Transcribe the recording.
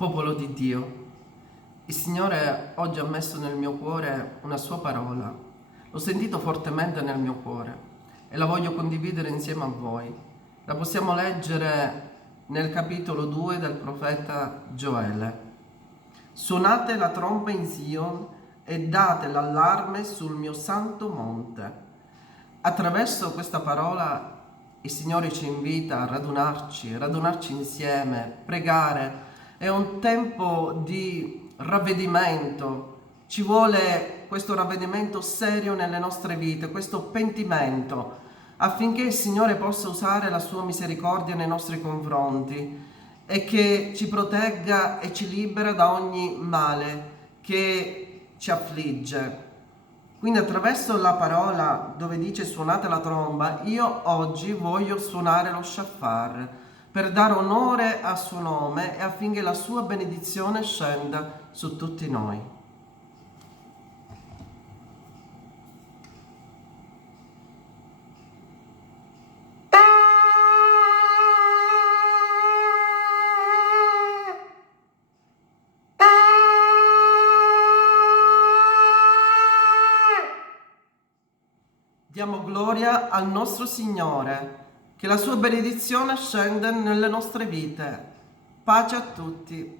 Popolo di Dio, il Signore oggi ha messo nel mio cuore una sua parola. L'ho sentito fortemente nel mio cuore e la voglio condividere insieme a voi. La possiamo leggere nel capitolo 2 del profeta Gioele. Suonate la tromba in Sion e date l'allarme sul mio santo monte. Attraverso questa parola il Signore ci invita a radunarci insieme, pregare. È un tempo di ravvedimento, ci vuole questo ravvedimento serio nelle nostre vite, questo pentimento, affinché il Signore possa usare la sua misericordia nei nostri confronti e che ci protegga e ci libera da ogni male che ci affligge. Quindi attraverso la parola dove dice suonate la tromba, io oggi voglio suonare lo shofar per dare onore al suo nome e affinché la sua benedizione scenda su tutti noi. Diamo gloria al nostro Signore, che la sua benedizione scenda nelle nostre vite. Pace a tutti.